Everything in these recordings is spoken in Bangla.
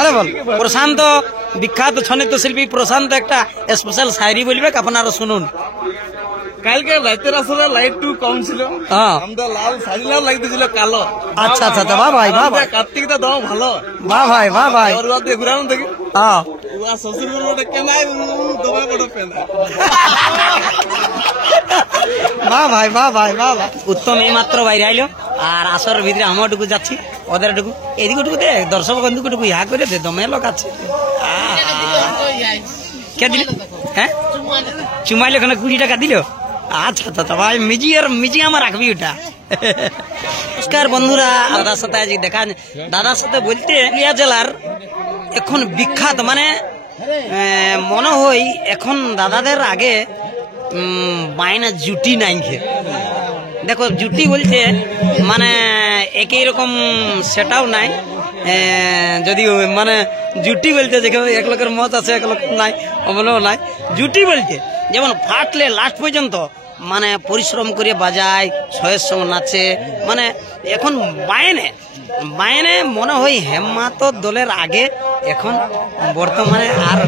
আরে বল প্রশান্ত বিখ্যাত ছন্দিত শিল্পী প্রশান্ত একটা স্পেশাল শায়রি বলবে আপনারা শুনুন। কালকে রাতের আসলে লাইট টু কম ছিল, আমরা লাল শাড়ি লাল লাগতেছিল কালো। আচ্ছা আচ্ছা আচ্ছা, বাহ ভাই বাহ ভাই, কার্তিকটা দাও ভালো, বাহ ভাই বাহ ভাই, ওর বাদ দিয়ে ঘুরানো দেখি হ্যাঁ শ্বশুর বড় কেনাই দমে বড় পেনা। বাহ ভাই বাহ ভাই বাহ ভাই। উত্তম এই মাত্র বাইরে আইলো আর আসরের ভিতরে আমারটুকু যাচ্ছি, ওদের টুকু এদিকটুকু দে, দর্শক বন্ধুকটুকু ইহা করে দে, দমে লোক আছে। কে দিল? হ্যাঁ চুমাইলে ওখানে 20 টাকা দিল। আচ্ছা আচ্ছা ভাই, মিজি আমার রাখবি ওটা। নমস্কার বন্ধুরা, দাদার সাথে আজ দেখা, দাদার সাথে বলতে পুরুলিয়া জেলার এখন বিখ্যাত মানে মনে হয় এখন দাদাদের আগে বাইনা জুটি নাই খে। দেখো জুটি বলতে মানে একই রকম সেটাও নাই, যদিও মানে জুটি বলতে যেখানে এক লোকের মত আছে এক লোক নাই, অমনও নাই। জুটি বলতে যেমন ফাটলে লাস্ট পর্যন্ত মানে পরিশ্রম করে বাজায়, ছয়ের সঙ্গে নাচে, মানে এখন বাইনে মনে হয় হেমমাত দলের আগে এখন বর্তমানে আর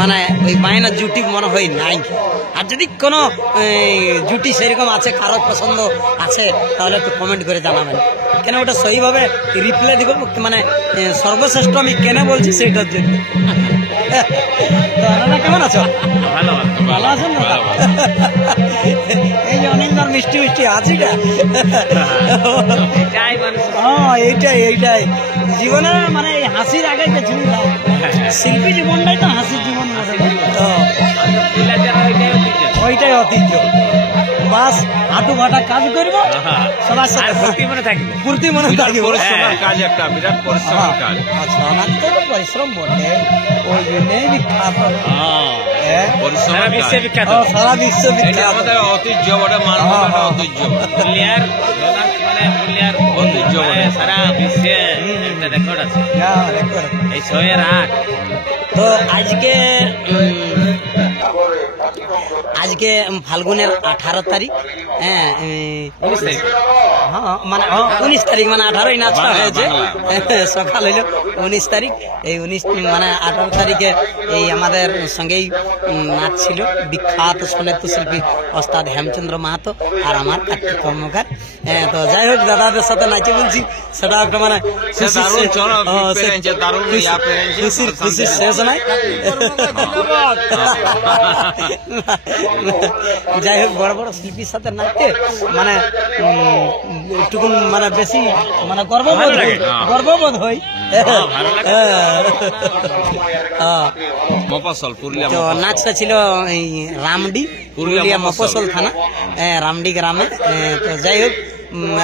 মানে ওই বায়না জুটি মনে হয় নাই। আর যদি কোনো জুটি সেরকম আছে, কারো পছন্দ আছে, তাহলে একটু কমেন্ট করে জানাবেন, কেন ওটা সহিভাবে রিপ্লাই দিব, মানে সর্বশ্রেষ্ঠ আমি কেন বলছি সেটার জন্য। দাদা কেমন আছো? ভালো ভালো আছেন দাদা? এই যে অনেকবার মিষ্টি মিষ্টি হাসিটা, হ্যাঁ এইটাই জীবনের মানে হাসির আগে কিছুই নাই, শিল্পী জীবনটাই তো হাসির জীবন, ওইটাই ঐতিহ্য। বাস হাঁটু ভাটা কাজ করবো, সবার সাথে ফুর্তি মনে থাকবে, কাজ একটা বিরাট পরিশ্রম কাজ। আচ্ছা পরিশ্রম বটে, ওই জন্যই বিখ্যাত, সারা বিশ্বে বিখ্যাত, সারা বিশ্ব বিখ্যাত। আমাদের ঐতিহ্য বটে, মানবতার ঐতিহ্য, পুরুলিয়ার মানে পুরুলিয়ার ঐতিহ্য বটে, সারা বিশ্বে একটা রেকর্ড আছে এই 6-8। তো আজকে ফাল্গুনের 18 তারিখ, হ্যাঁ 19 তারিখ, হ্যাঁ মানে 19 তারিখ, মানে 18ই নাচটা হয়েছে, সকাল হইল 19 তারিখ। এই 19 মানে 18 তারিখে এই আমাদের সঙ্গেই নাচ ছিল বিখ্যাত সনেত্য শিল্পী ওস্তাদ হেমচন্দ্র মাহাতো আর আমার কার্তিক কর্মকার। তো যাই হোক দাদাদের সাথে নাচে বলছি, সেটা একটা মানে খুশির শেষ নাই। যাই হোক বড় শিল্পীর সাথে নাচতে মানে একটু মানে বেশি মানে গর্ববোধ হয়। তো নাচটা ছিল এই রামডি, পুরুলিয়া মফস্বল থানা, রামডি গ্রামে। তো যাই হোক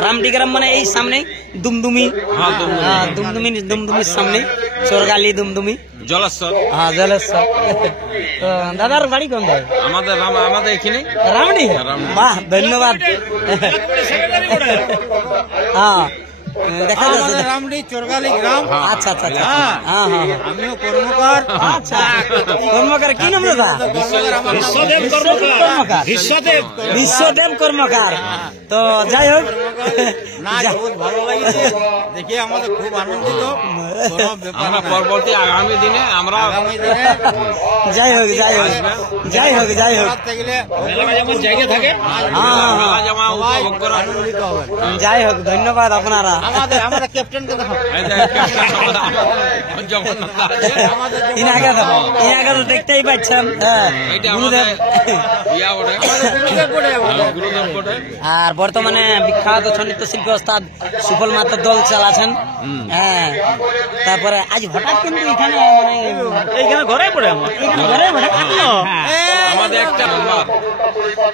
রামডি গ্রাম মানে এই সামনে দুমদুমি, দুমদুমির সামনে চোরগালি, দুমদুমি, জলেশ্বর, হ্যাঁ জলেশ্বর। তো দাদার বাড়ি কোন জায়গায়? আমাদের এখানে রামডি। বাহ ধন্যবাদ। হ্যাঁ দেখা যাচ্ছে রামডি চোরগালি গ্রাম। আচ্ছা আচ্ছা আচ্ছা, হ্যাঁ হ্যাঁ আমিও কর্মকার। আচ্ছা কর্মকার কি নাম দাদা? বিশ্বদেব কর্মকার। তো যাই হোক ভালো লাগছে দেখে, আমাদের খুব আনন্দিত। পরবর্তী আগামী দিনে আমরা যাই হোক যেমন জায়গা থাকে যাই হোক ধন্যবাদ আপনারা। আমাদের ক্যাপ্টেনকে দেখো, ইনাকে তো দেখতেই পাচ্ছেন, গুরুদেব। আর বর্তমানে বিখ্যাত সঙ্গীত শিল্পী ওস্তাদ সুফল মাত্র দল চালাচ্ছেন। হ্যাঁ তারপরে আজ হঠাৎ কিন্তু এখানে মানে এইখানে ঘরে পড়ে আমাদের একটা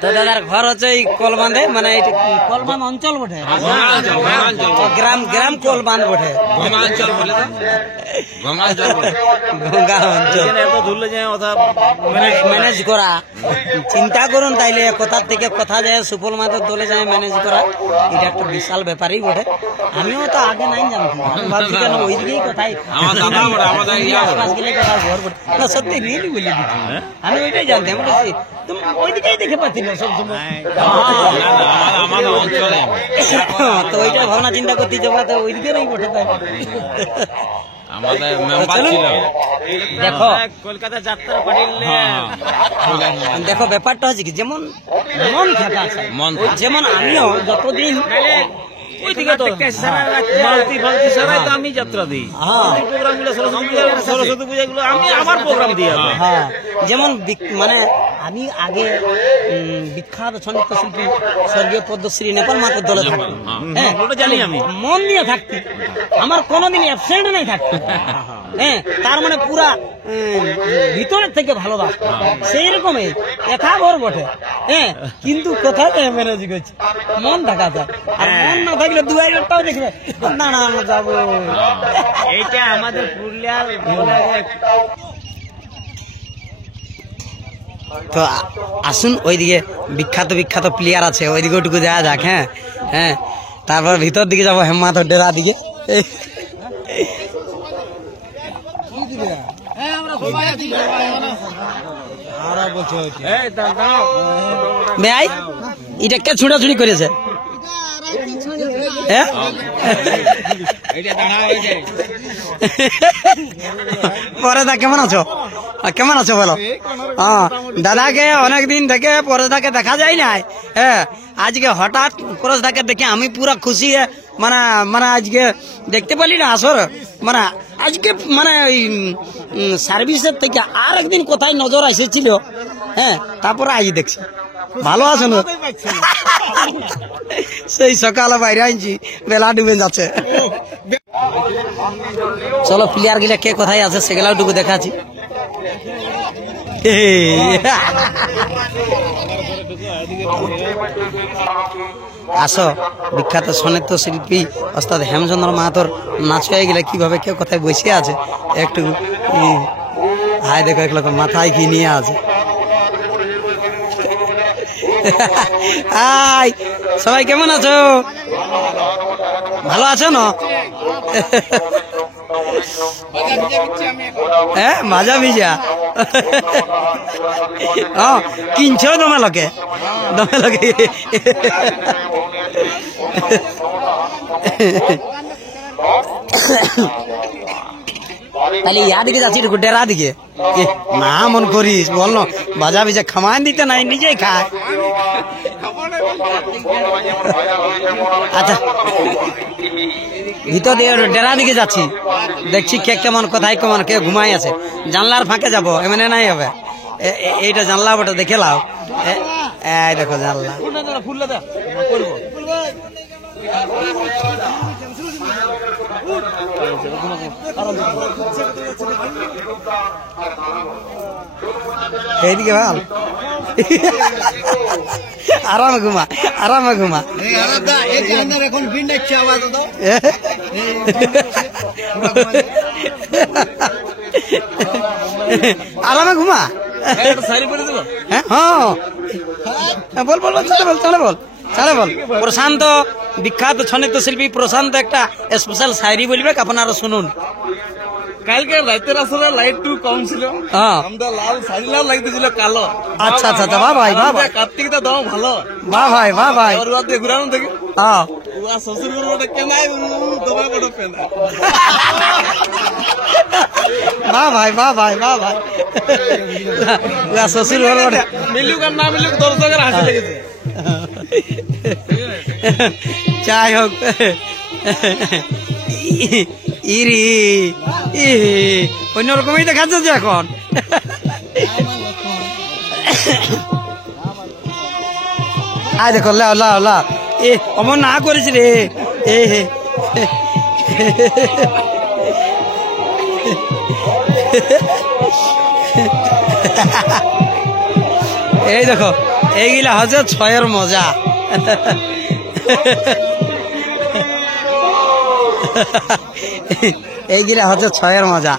তো দাদার ঘর হচ্ছে এই কলবান্ধে, মানে কলবান্ধ অঞ্চল বটে, গ্রাম কলবান্ধ বটে, গঙ্গা অঞ্চল। ম্যানেজ করা চিন্তা করুন, তাইলে কোথা থেকে কথা যায় সুফল মাত্র দলে যায় ম্যানেজ করা, এটা একটা বিশাল ব্যাপারই বটে। আমিও তো আগে নাই জানতাম, আমি ভাবছি কেন ওইদিকেই কথাই না, সত্যি রিয়েলি বলি আমি ওইটাই জানতাম, তুমি ওইদিকেই দেখে পাচ্ছি না সবসময়। তো ওইটাই ভাবনা চিন্তা করতে যাবো, তো ওইদিকে নেই বটে। তাই আমাদের মেম্বার ছিল। দেখো কলকাতা যাত্রা পাঠিয়ে দেখো ব্যাপারটা হচ্ছে কি, যেমন মন থাকা আছে, মন যেমন আমিও যতদিন ওইদিকে তো মালতি ফালতি সারাই তো আমি যাত্রা দিই। প্রোগ্রাম গুলো সরস্বতী পূজা গুলো আমি আমার প্রোগ্রাম দিই। হ্যাঁ, যেমন মানে আমি আগে বিখ্যাত সঙ্গীত শিল্পী স্বর্গীয় পদ্মশ্রী নেপাল মাতার দলে থাকতাম। হ্যাঁ, ওটা জানি আমি। মন নিয়ে থাকতি, আমার কোনোদিন অ্যাবসেন্ট নেই থাকতো। হ্যাঁ, তার মানে পুরা ভিতরের থেকে ভালোবাসা সেই রকমই একা ঘর বটে। হ্যাঁ, কিন্তু কোথায় ম্যানেজ করছে, মন থাকা যায়। আর মন না থাকলে দুয়াইটাও দেখবে না না আমরা যাবো। এইটা আমাদের পুরুলিয়ার তো আসুন ওইদিকে বিখ্যাত বিখ্যাত প্লেয়ার আছে, ওইদিকে ওটুকু যাওয়া যাক। হ্যাঁ হ্যাঁ, তারপর ভিতর দিকে যাবো হেমমাথর ডেরা দিকে। ভাই এটা কে ছুটাছুটি করেছে? পরেদা কেমন আছো? কেমন আছো বলো? হ্যাঁ, দাদাকে অনেকদিন থেকে পরেদাকে দেখা যায় নাই। হ্যাঁ, আজকে হঠাৎ পরেশদাকে দেখে আমি পুরা খুশি। মানে মানে আজকে দেখতে পারলি না আসর, মানে আজকে মানে সার্ভিসের থেকে আর একদিন কোথায় নজর এসেছিল। হ্যাঁ, তারপরে আজ দেখছি ভালো আছো না? সেই সকালে বাইরে আনছি, বেলা ডুবে যাচ্ছে। চলো প্লেয়ার গুলা কে কোথায় আছে সেগুলাও টুকু দেখাচ্ছি। আসো, বিখ্যাত সঙ্গীত শিল্পী ওস্তাদ হেমচন্দ্র মাহাতোর নাচ হয়ে গেলে কিভাবে কে কোথায় বসে আছে একটু হাই দেখো, একরকম মাথায় কি নিয়ে আছে। হাই, সবাই কেমন আছো? ভালো আছো না? হ্যাঁ, মাজা ভিজা কিনছো দমে লোকে তাহলে ইয়া দিকে যাচ্ছি ডেরা দিকে। না মন করিস বল না, ভাজা ভিজা খামান দিতে নাই, নিজেই খায়। আচ্ছা, ভিতর দিয়ে ডেরা দিকে যাচ্ছি, দেখছি কে কেমন কোথায় কেমন কে ঘুমাই আছে। জানলার ফাঁকে যাবো, এমনি নাই হবে। এইটা জানলা বটে, দেখে লাও। এই দেখো জানলা। এইদিকে ভাল, আরামে ঘুমা, আরামে ঘুমা। আরামে ঘুমা। হ্যাঁ, বল বল, ছাড়ে বল, ছাড়ে বল, ছাড়ে বল। প্রশান্ত, বিখ্যাত সঙ্গীত শিল্পী প্রশান্ত একটা স্পেশাল শায়রি বলবে, আপনারা শুনুন। কালকে রাতের আসলে লাইট টু কম ছিল, আমরা লাল শাড়ি লাল লাগতেছিল কালো। আচ্ছা আচ্ছা, বাহ ভাই, বাহ ভাই, কার্তিকটা দাও ভালো, বাহ ভাই, বাহ ভাই। ঘুরানো থেকে শ্বশুর বাহ ভাই, বাহ ভাই, বাহ ভাই। শ্বশুর মিলুক আর না মিলুক দর্শকের হাসি লেগেছে। যাই হোক, ইরি অন্যরকমই দেখাচ্ছে যে এখন। আয় দেখো, লা লা লা, এ অমন না করিস রে। এই দেখো, এইগুলা হচ্ছে ছয়ের মজা। এইগুলা হচ্ছে ছয়ের মজা।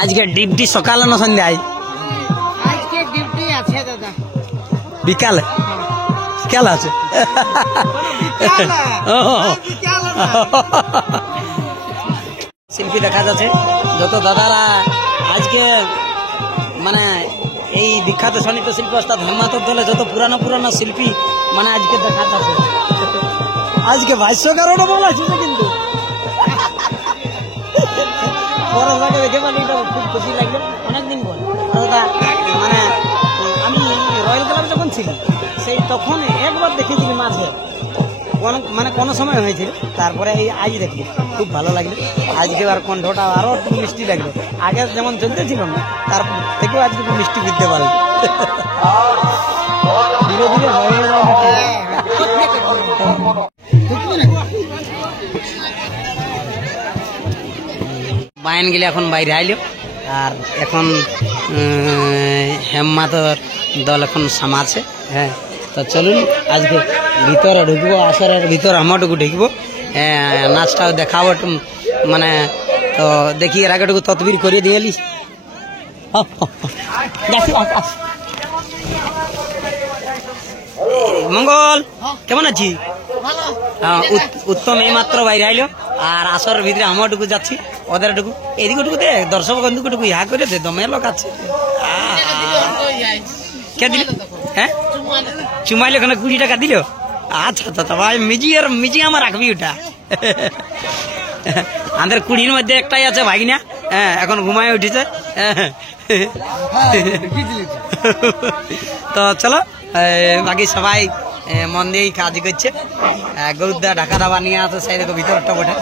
আজকে ডিউটি সকালে না সন্ধ্যায়? আজকে ডিউটি আছে দাদা, বিকালে। বিকাল আছে? শিল্পী দেখা যাচ্ছে, যত দাদারা আজকে মানে এই বিখ্যাত সঙ্গীত শিল্পী ওস্তাদ হেমমাতর দলে যত পুরানো পুরানো শিল্পী মানে আজকে দেখাচ্ছে। আজকে ভাষ্যকারও বলা ছিল কিন্তু পরে দেখে মানে খুব খুশি লাগলো অনেকদিন পর। মানে আমি রয়্যাল ক্লাব যখন ছিলাম সেই তখন একবার দেখেছিলি মাঝে মানে কোনো সময় হয়েছিল, তারপরে এই আজ দেখলি খুব ভালো লাগলো। আজকে আর কণ্ঠটা আরো একটু মিষ্টি লাগলো, আগে যেমন চলতেছিল না তার থেকেও আজকে একটু মিষ্টি বুঝতে পারলো। ধীরে ধীরে হয়ে বায়ান গেলে এখন বাইরে আইলো, আর এখন হেমমাতর দল এখন সামাছে। হ্যাঁ, তো চলুন আজকে ভিতরে ঢুকবো, আসরের ভিতরে আমারটুকু ঢুকবো, নাচটাও দেখাবো মানে। তো দেখি এর আগেটুকু তদবির করে দিয়ে এলিস। মঙ্গল, কেমন আছি? উত্তম এই মাত্র বাইরে আইলো, আর আসরের ভিতরে আমারটুকু যাচ্ছি, ওদেরটুকু এদিকটুকু দে, দর্শক বন্ধুকটুকু ইহা করে দে, দমে লোক আছে। কে দিল? হ্যাঁ, চুমাইলে ওখানে 20 টাকা দিল। আচ্ছা আচ্ছা ভাই, মিজি আমার রাখবি ওটা। আমাদের 20-র মধ্যে একটাই আছে ভাগিনা, হ্যাঁ এখন ঘুমায় উঠেছে। তো চলো, বাকি সবাই মন দিয়েই কাজ করছে। গরুদা ঢাকা দাবা নিয়ে আসে, সেই দেখো ভিতরটা বটে,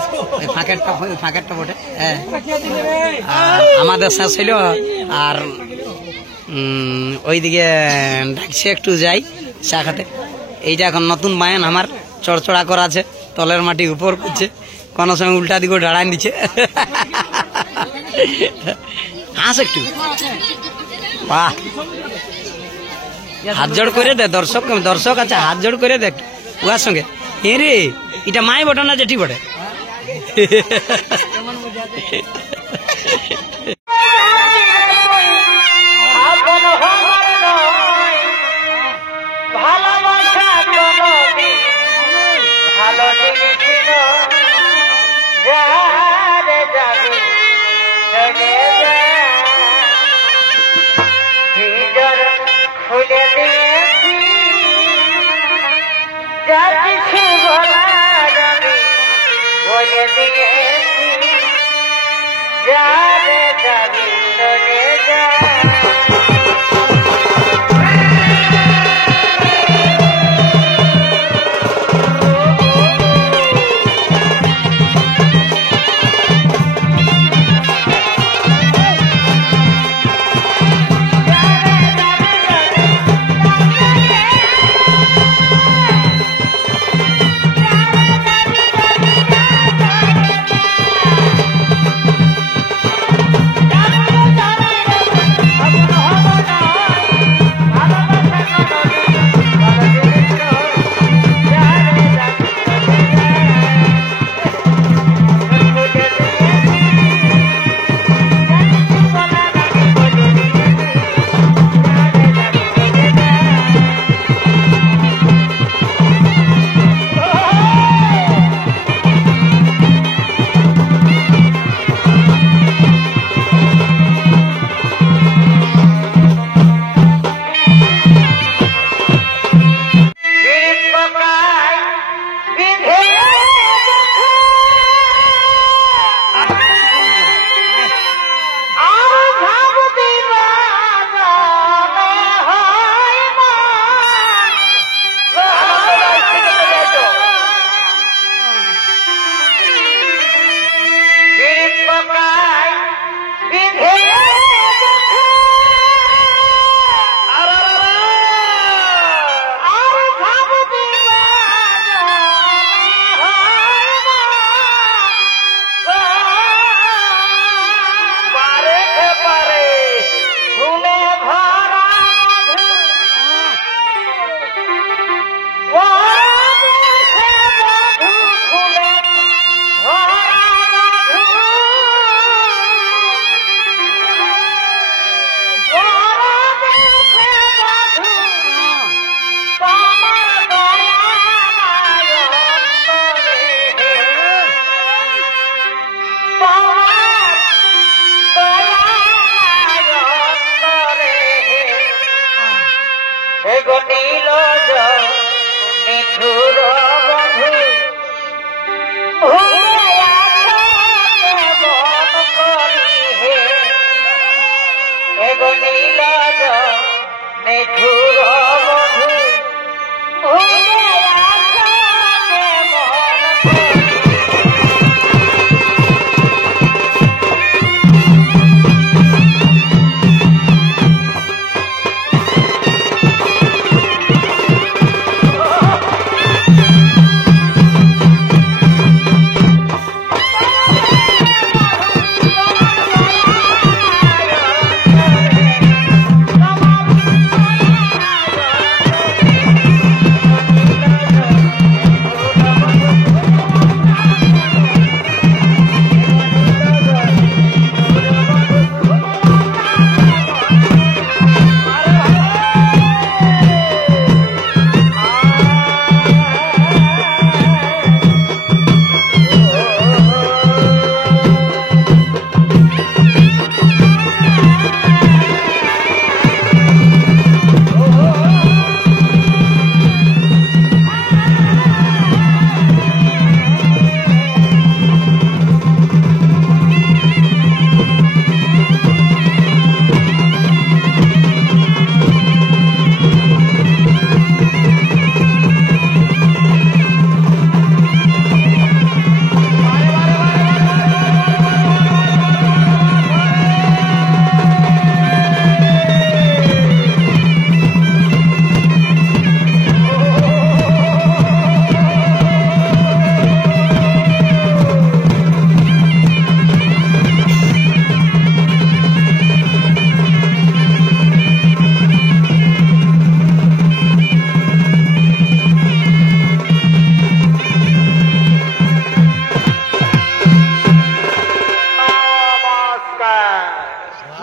ফাঁকেরটা বটে। হ্যাঁ, আমাদের শেষ হইল, আর ওইদিকে ডাকছে একটু যাই চা খাতে। এইটা এখন নতুন বায়ান আমার, চড়চড়া করা আছে, তলের মাটি উপর করছে, কোনো সময় উল্টা দিকে দাঁড়ায় দিচ্ছে। হাস একটু, বাহ, হাত জোড় করে দে, দর্শক আছে, হাত জোড় করে দেখ উহার সঙ্গে। এ রে, এটা মাই বটে না জেঠি বটে?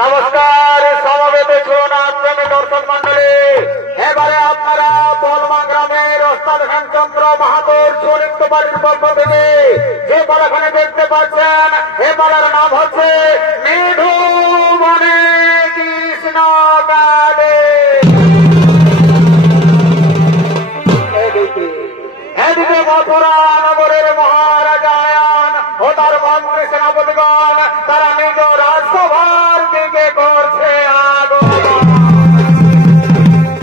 নমস্কার সমবেত প্রেমী দর্শক মন্ডলী, এবারে আপনারা বলমা গ্রামের ওস্তাদ হেমচন্দ্র মাহাতোর সুনিত্য বাড়ির পক্ষ থেকে যে পালাখানে দেখতে পাচ্ছেন, এ পালার নাম হচ্ছে নিধু মনে কৃষ্ণ কালে। এদিকে মথুরা নগরের মহারাজায়ন ও তার মন্ত্রী সেনাপতিগণ তারা